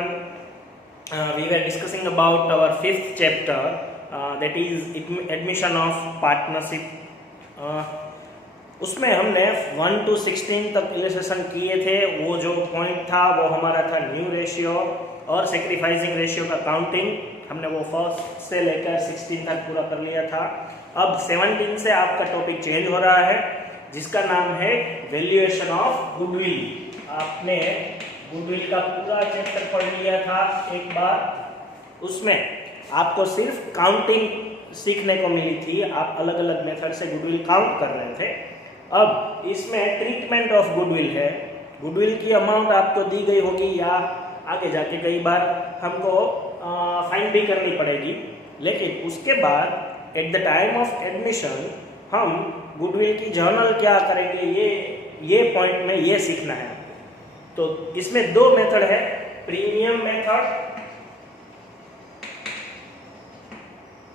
everyone. We were discussing about our fifth chapter, that is admission of partnership. उसमें हमने 1 to 16 तक illustration किए थे. वो जो पॉइंट था वो हमारा था न्यू रेशियो और सेक्रीफाइसिंग रेशियो का काउंटिंग. हमने वो फर्स्ट से लेकर 16 तक पूरा कर लिया था. अब 17 से आपका टॉपिक चेंज हो रहा है, जिसका नाम है वैल्यूएशन ऑफ गुडविल. आपने गुडविल का पूरा चैप्टर पढ़ लिया था एक बार. उसमें आपको सिर्फ काउंटिंग सीखने को मिली थी. आप अलग अलग मेथड से गुडविल काउंट कर रहे थे. अब इसमें ट्रीटमेंट ऑफ गुडविल है. गुडविल की अमाउंट आपको दी गई होगी या आगे जाके कई बार हमको फाइंड भी करनी पड़ेगी. लेकिन उसके बाद at the time of admission हम गुडविल की जर्नल क्या करेंगे, ये पॉइंट में ये सीखना है. तो इसमें दो मेथड है, प्रीमियम मेथड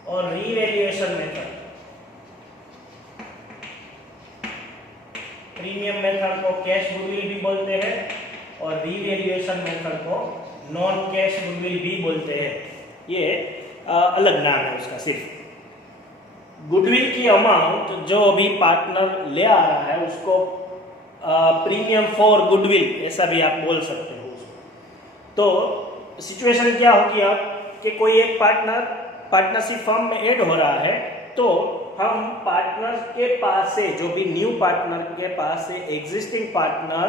और रीवैल्यूएशन मेथड. प्रीमियम मेथड को कैश गुडविल भी बोलते हैं और रीवैल्यूएशन मेथड को नॉन कैश गुडविल भी बोलते हैं. ये अलग नाम है उसका. सिर्फ गुडविल की अमाउंट जो अभी पार्टनर ले आ रहा है उसको प्रीमियम फॉर गुडविल ऐसा भी आप बोल सकते हो. तो सिचुएशन क्या होगी अब कि कोई एक पार्टनरशिप फर्म में ऐड हो रहा है, तो हम पार्टनर के पास से, जो भी न्यू पार्टनर के पास से एग्जिस्टिंग पार्टनर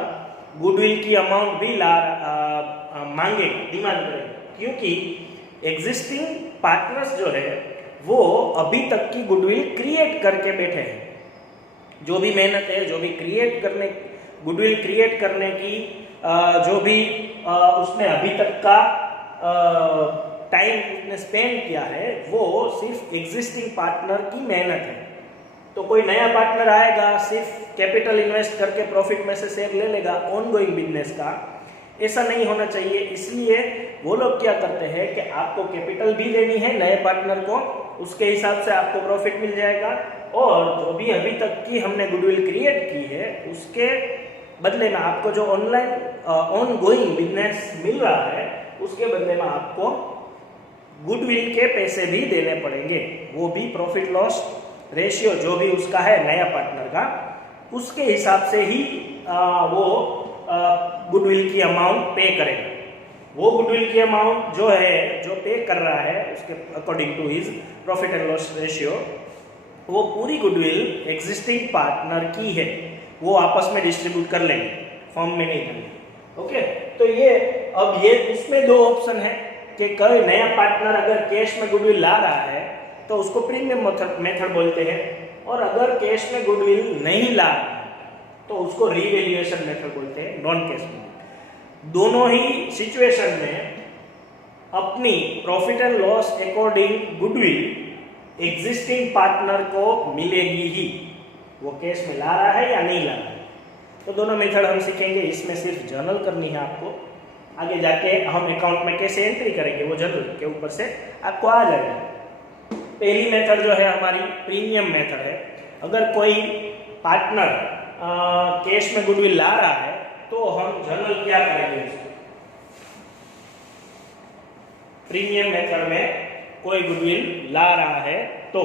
गुडविल की अमाउंट भी मांगे, डिमांड करें. क्योंकि एग्जिस्टिंग पार्टनर्स जो है वो अभी तक की गुडविल क्रिएट करके बैठे हैं. जो भी मेहनत है, जो भी गुडविल क्रिएट करने की जो भी उसने अभी तक का टाइम उसने स्पेंड किया है, वो सिर्फ एग्जिस्टिंग पार्टनर की मेहनत है. तो कोई नया पार्टनर आएगा, सिर्फ कैपिटल इन्वेस्ट करके प्रॉफिट में से शेयर ले लेगा ऑनगोइंग बिजनेस का. ऐसा नहीं होना चाहिए. इसलिए वो लोग क्या करते हैं कि आपको कैपिटल भी देनी है नए पार्टनर को, उसके हिसाब से आपको प्रॉफिट मिल जाएगा. और जो भी अभी तक की हमने गुडविल क्रिएट की है उसके बदले में आपको जो ऑन गोइंग बिजनेस मिल रहा है उसके बदले में आपको गुडविल के पैसे भी देने पड़ेंगे. वो भी प्रॉफिट लॉस रेशियो जो भी उसका है नया पार्टनर का, उसके हिसाब से ही वो गुडविल की अमाउंट पे करेगा. वो गुडविल की अमाउंट जो है, जो पे कर रहा है उसके according to his profit and loss ratio, वो पूरी गुडविल एग्जिस्टिंग पार्टनर की है. वो आपस में डिस्ट्रीब्यूट कर लेंगे, फर्म में नहीं करेंगे. ओके. तो ये इसमें दो ऑप्शन है कि कोई नया पार्टनर अगर कैश में गुडविल ला रहा है तो उसको प्रीमियम मेथड बोलते हैं, और अगर कैश में गुडविल नहीं ला रहा है तो उसको रीवैल्यूएशन मेथड बोलते हैं, नॉन कैश में. दोनों ही सिचुएशन में अपनी profit and loss according goodwill existing partner को मिलेगी ही, वो कैश में ला रहा है या नहीं ला रहा है. तो दोनों मेथड हम सीखेंगे. इसमें सिर्फ जर्नल करनी है आपको. आगे जाके हम अकाउंट में कैसे एंट्री करेंगे वो जर्नल के ऊपर से आपको आ जाएगा. पहली मेथड जो है हमारी प्रीमियम मेथड है. अगर कोई पार्टनर कैश में गुडविल ला रहा है तो हम जर्नल क्या करेंगे उसको. प्रीमियम मेथड में कोई गुडविल ला रहा है तो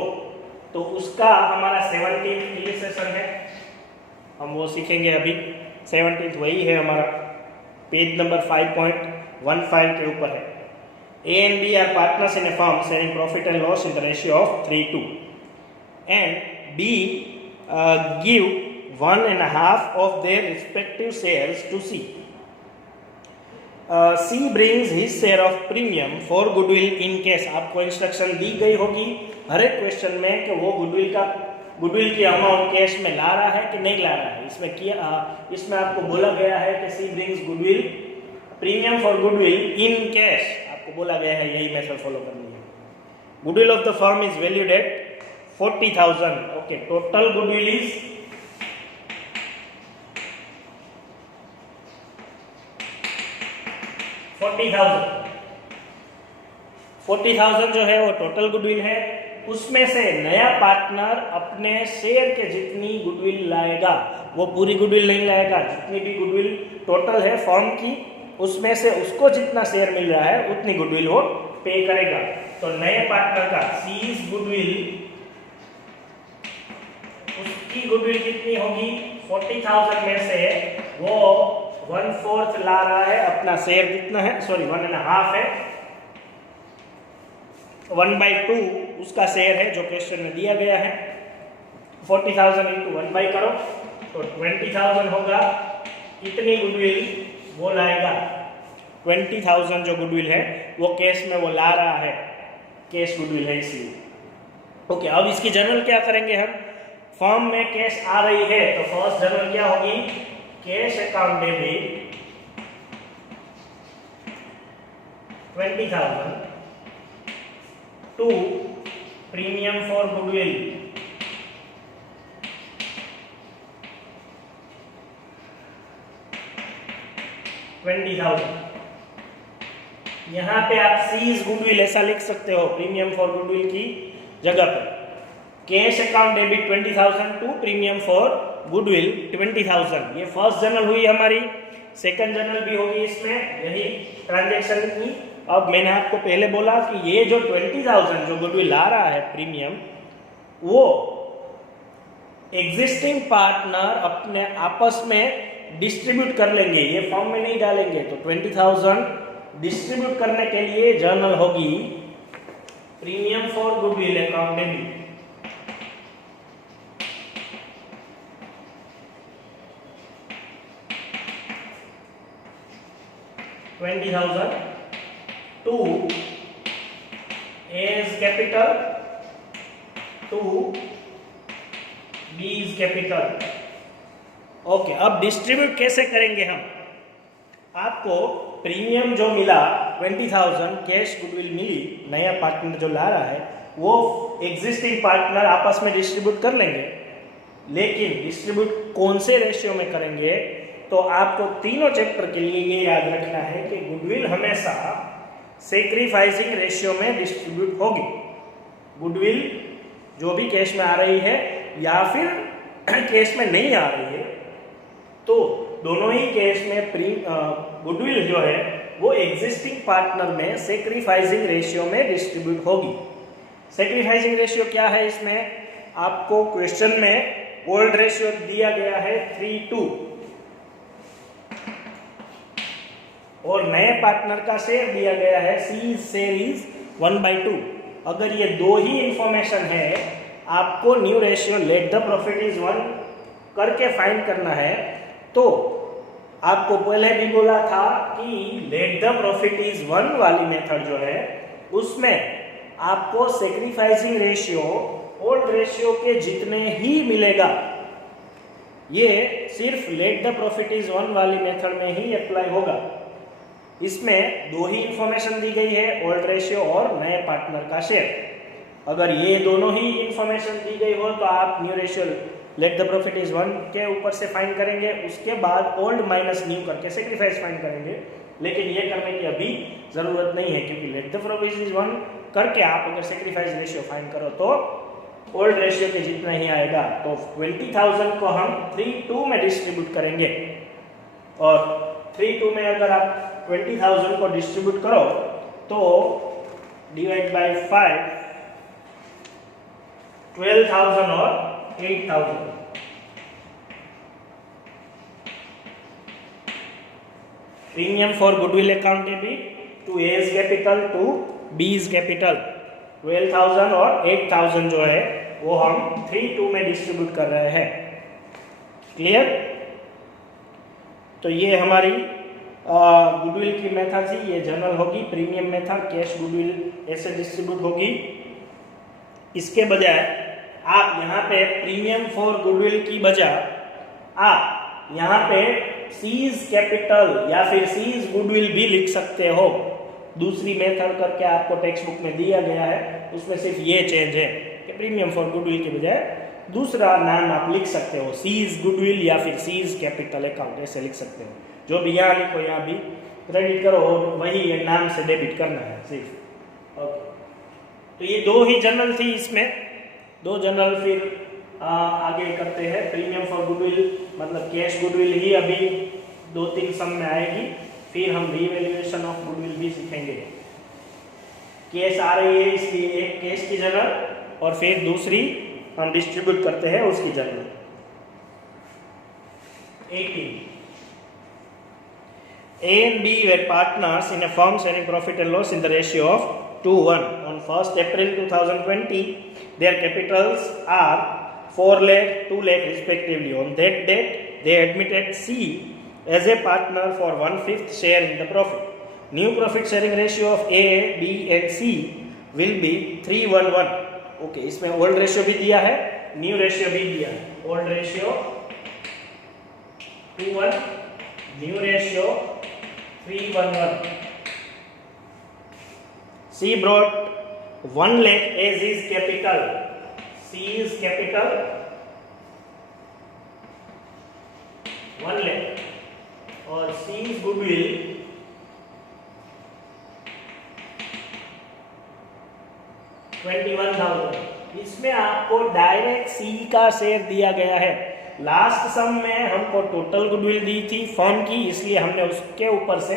उसका हमारा 17th इलस्ट्रेशन है, हम वो सीखेंगे अभी. 17th वही है हमारा, पेज नंबर 5.15 के ऊपर है. A and B are partners in a firm sharing profit and loss in the ratio of 3:2, and B give 1.5 of their respective shares to C. C brings his share of premium for goodwill in case. आपको instruction दी गई होगी हर एक question में कि वो goodwill की amount cash में ला रहा है कि नहीं ला रहा है. इसमें आपको बोला गया है कि C brings goodwill premium for goodwill in cash. आपको बोला गया है यही मेथड फॉलो करनी है. Goodwill of the firm is valued at 40,000. Okay. Total goodwill is 40,000 जो है वो टोटल गुडविल है. उसमें से नया पार्टनर अपने शेयर के जितनी गुडविल लाएगा, वो पूरी गुडविल नहीं लाएगा, जितनी भी गुडविल टोटल है फर्म की उसमें से उसको जितना शेयर मिल रहा है उतनी गुडविल वो पे करेगा। तो नए पार्टनर का सीज गुडविल, उसकी गुडविल कितनी होगी? 40,000 में से वो 1/4 ला रहा है, अपना शेयर कितना है, सॉरी 1.5 है, 1/2 उसका शेयर है जो क्वेश्चन में दिया गया है। 40,000 इंटू 1/2 करो तो 20,000 होगा। कितनी गुडविल वो लाएगा? 20,000 जो गुडविल है वो कैश में वो ला रहा है, कैश गुडविल है इसलिए। ओके, अब इसकी जनरल क्या करेंगे हम? फर्म में कैश आ रही है तो फर्स्ट जनरल क्या होगी? Cash account debit 20,000 to premium for goodwill 20,000। यहाँ पे आप सीज गुडविल ऐसा लिख सकते हो प्रीमियम फॉर गुडविल की जगह पे। Cash account debit 20,000 to premium for goodwill 20,000। ये फर्स्ट जनरल हुई हमारी, सेकंड जनरल भी होगी इसमें यही ट्रांजैक्शन की। अब मैंने आपको पहले बोला कि ये जो 20,000 जो गुडविल ला रहा है प्रीमियम, वो एग्जिस्टिंग पार्टनर अपने आपस में डिस्ट्रीब्यूट कर लेंगे, ये फॉर्म में नहीं डालेंगे। तो 20,000 डिस्ट्रीब्यूट करने के लिए जर्नल होगी premium for goodwill account debit 20,000 to A's capital to B's capital. Okay, अब डिस्ट्रीब्यूट कैसे करेंगे हम? आपको प्रीमियम जो मिला 20,000 कैश गुडविल मिली, नया पार्टनर जो ला रहा है वो एग्जिस्टिंग पार्टनर आपस में डिस्ट्रीब्यूट कर लेंगे। लेकिन डिस्ट्रीब्यूट कौन से रेशियो में करेंगे? तो आपको तीनों चैप्टर के लिए ये याद रखना है कि गुडविल हमेशा सेक्रीफाइसिंग रेशियो में डिस्ट्रीब्यूट होगी। गुडविल जो भी कैश में आ रही है या फिर कैश में नहीं आ रही है, तो दोनों ही केस में गुडविल जो है वो एग्जिस्टिंग पार्टनर में सेक्रीफाइसिंग रेशियो में डिस्ट्रीब्यूट होगी। सेक्रीफाइसिंग रेशियो क्या है? इसमें आपको क्वेश्चन में ओल्ड रेशियो दिया गया है 3:2 और नए पार्टनर का शेयर दिया गया है सी शेयर इज 1/2। अगर ये दो ही इंफॉर्मेशन है, आपको new ratio let the profit is 1 करके फाइंड करना है। तो आपको पहले भी बोला था कि लेट द प्रॉफिट इज 1 वाली मेथड जो है उसमें आपको सेक्रीफाइसिंग रेशियो ओल्ड रेशियो के जितने ही मिलेगा। ये सिर्फ लेट द प्रॉफिट इज 1 वाली मेथड में ही अप्लाई होगा। इसमें दो ही इंफॉर्मेशन दी गई है, ओल्ड रेशियो और नए पार्टनर का शेयर। अगर ये दोनों ही इंफॉर्मेशन दी गई हो तो आप new ratio let the profit is 1 के ऊपर से फाइंड करेंगे, उसके बाद ओल्ड माइनस न्यू करके सेक्रीफाइस फाइंड करेंगे। लेकिन ये करने की अभी जरूरत नहीं है, क्योंकि लेट द प्रॉफिट इज 1 करके आप अगर सेक्रीफाइस रेशियो फाइंड करो तो ओल्ड रेशियो के जितना ही आएगा। तो 20,000 को हम 3:2 में डिस्ट्रीब्यूट करेंगे और 3:2 में अगर आप 20,000 को डिस्ट्रीब्यूट करो तो डिवाइड बाय 5 12,000 और 8,000। Premium for goodwill account debit to A's capital to B's capital 12,000 और 8,000 जो है वो हम 3:2 में डिस्ट्रीब्यूट कर रहे हैं। क्लियर? तो ये हमारी गुडविल की मेथड थी, ये जनरल होगी। प्रीमियम मेथड कैश गुडविल ऐसे डिस्ट्रीब्यूट होगी। इसके बजाय आप यहाँ पे प्रीमियम फॉर गुडविल की बजाय आप यहाँ पे सीज कैपिटल या फिर सीज गुडविल भी लिख सकते हो। दूसरी मेथड करके आपको टेक्स्ट बुक में दिया गया है, उसमें सिर्फ ये चेंज है कि प्रीमियम फॉर गुडविल के बजाय दूसरा नाम आप लिख सकते हो, सीज गुडविल या फिर सीज कैपिटल अकाउंट ऐसे लिख सकते हो। जो भी यहाँ लिखो यहाँ भी क्रेडिट करो और वही नाम से डेबिट करना है सिर्फ। ओके, तो ये दो ही जनरल थी, इसमें दो जनरल फिर आगे करते हैं। प्रीमियम फॉर गुडविल मतलब कैश गुडविल ही अभी 2-3 सम में आएगी। फिर हम रीवैल्यूएशन ऑफ गुडविल भी सीखेंगे। केस आ रही है इसलिए एक केस की जगह और फिर दूसरी हम डिस्ट्रीब्यूट करते हैं उसकी जगह। 18 A and B were partners in a firm sharing profit and loss in the ratio of 2:1. On 1st April 2020, their capitals are 4 lakh, 2 lakh respectively. On that date, they admitted C as a partner for 1/5 share in the profit. New profit sharing ratio of A, B and C will be 3:1:1. Okay, इसमें old ratio भी दिया है, new ratio भी दिया है. Old ratio 2:1, new ratio 3:1:1. C brought 1 lakh as his capital. C is capital 1 lakh और C is goodwill 21,000. इसमें आपको डायरेक्ट C का शेयर दिया गया है। लास्ट सम में हमको टोटल गुडविल दी थी फर्म की, इसलिए हमने उसके ऊपर से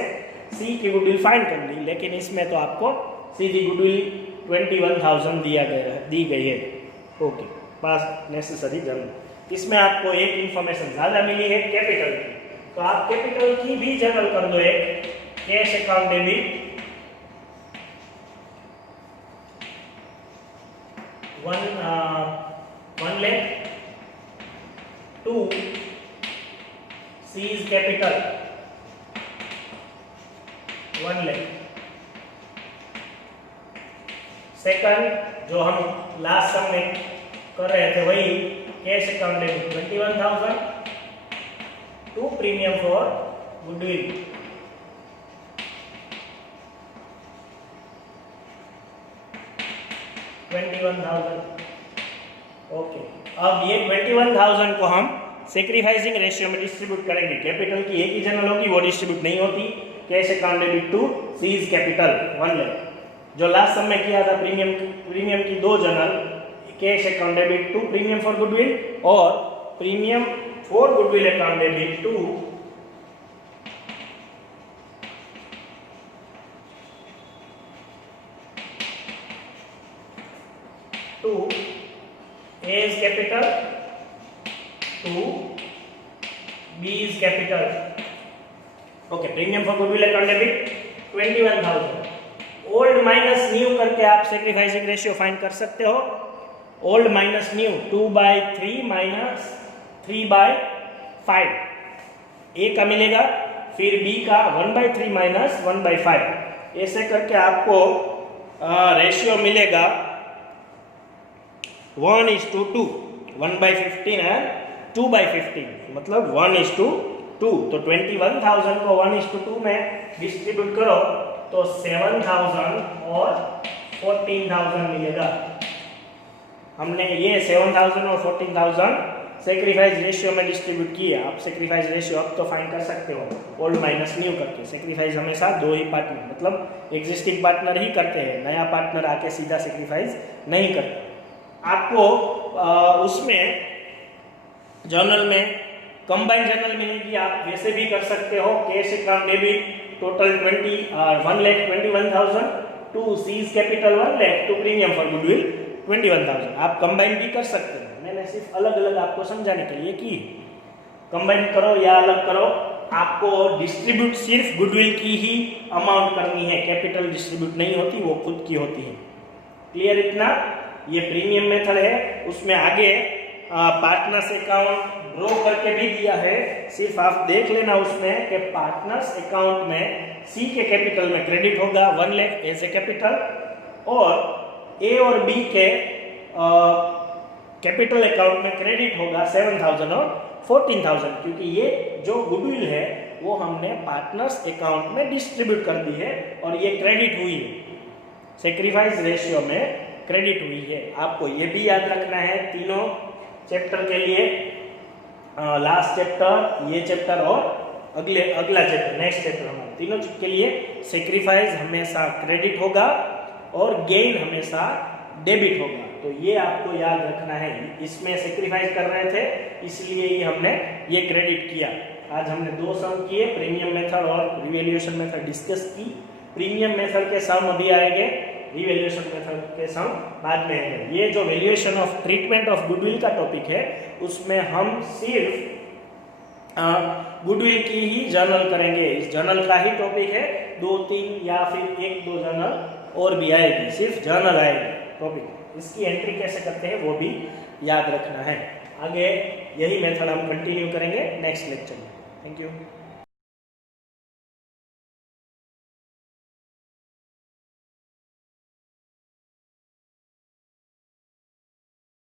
C की गुडविल फाइंड कर ली, लेकिन इसमें तो आपको सीधी गुडविल 21,000 दी गई है। ओके, पास नेसेसरी जर्नल। इसमें आपको एक इंफॉर्मेशन ज़्यादा मिली है कैपिटल की, तो आप कैपिटल की भी जर्नल कर दो एक cash account debit 1 lakh 2 C is capital 1 lakh। Second जो हम लास्ट सम में कर रहे थे वही cash account debit 21,000 to premium for goodwill 21,000। Okay, अब ये 21,000 को हम सेक्रीफाइसिंग रेशियो में डिस्ट्रीब्यूट करेंगे। कैपिटल की एक ही जनरल होगी, वो डिस्ट्रीब्यूट नहीं होती। Cash account debit to C is capital 1 lakh। जो लास्ट सम में किया था प्रीमियम की दो general, cash account debit to premium for goodwill और premium for goodwill account debit to A is capital to B is capital। Okay, premium for goodwill account debit 21,000। Old minus new करके आप sacrificing ratio find कर सकते हो। Old minus new 2/3 minus 3/5 A का मिलेगा, फिर B का 1/3 minus 1/5। ऐसे करके आपको रेशियो मिलेगा 1:2, 1/15 एंड 2/15, मतलब 1:2। तो 21,000 को 1:2 में डिस्ट्रीब्यूट करो तो 7,000 और 14,000 मिलेगा। हमने ये 7,000 और 14,000 सेक्रीफाइस रेशियो में डिस्ट्रीब्यूट किए। आप सेक्रीफाइस रेशियो अब तो फाइंड कर सकते हो ओल्ड माइनस न्यू करके। सेक्रीफाइस हमेशा दो ही पार्टनर, मतलब एग्जिस्टिंग पार्टनर ही करते हैं, नया पार्टनर आके सीधा सेक्रीफाइस नहीं करते। आपको उसमें जर्नल में कंबाइंड जर्नल मिलेगी, आप वैसे भी कर सकते हो। Cash account debit total 1,21,000 to C's capital 1 lakh to premium for goodwill 21,000। आप कंबाइन भी कर सकते हो, मैंने सिर्फ अलग अलग आपको समझाने के लिए की। कंबाइन करो या अलग करो, आपको डिस्ट्रीब्यूट सिर्फ गुडविल की ही अमाउंट करनी है, कैपिटल डिस्ट्रीब्यूट नहीं होती, वो खुद की होती है। क्लियर इतना? ये प्रीमियम मेथड है, उसमें आगे पार्टनर्स अकाउंट ड्रॉ करके भी दिया है। सिर्फ आप देख लेना उसमें कि पार्टनर्स अकाउंट में सी के कैपिटल में क्रेडिट होगा 1 lakh एज ए कैपिटल, और ए और बी के कैपिटल अकाउंट में क्रेडिट होगा 7,000 और 14,000, क्योंकि ये जो गुडविल है वो हमने पार्टनर्स अकाउंट में डिस्ट्रीब्यूट कर दी है और ये क्रेडिट हुई है, सेक्रीफाइस रेशियो में क्रेडिट हुई है। आपको ये भी याद रखना है तीनों चैप्टर के लिए, लास्ट चैप्टर, ये चैप्टर और अगला चैप्टर, नेक्स्ट चैप्टर, हमारे तीनों के लिए सेक्रीफाइस हमेशा क्रेडिट होगा और गेन हमेशा डेबिट होगा। तो ये आपको याद रखना है। इसमें सेक्रीफाइस कर रहे थे इसलिए ही हमने ये क्रेडिट किया। आज हमने 2 सम किए, प्रीमियम मेथड और रिवैल्यूएशन मेथड डिस्कस की। प्रीमियम मेथड के सम अभी आएंगे, रिवैल्यूएशन मेथड के सम बाद में आएंगे। ये जो valuation of treatment of goodwill का टॉपिक है उसमें हम सिर्फ गुडविल की ही जर्नल करेंगे। इस जर्नल का ही टॉपिक है, 2-3 या फिर 1-2 जर्नल और भी आएगी, सिर्फ जर्नल आएगी टॉपिक। इसकी एंट्री कैसे करते हैं वो भी याद रखना है। आगे यही मेथड हम कंटिन्यू करेंगे नेक्स्ट लेक्चर में। Thank you.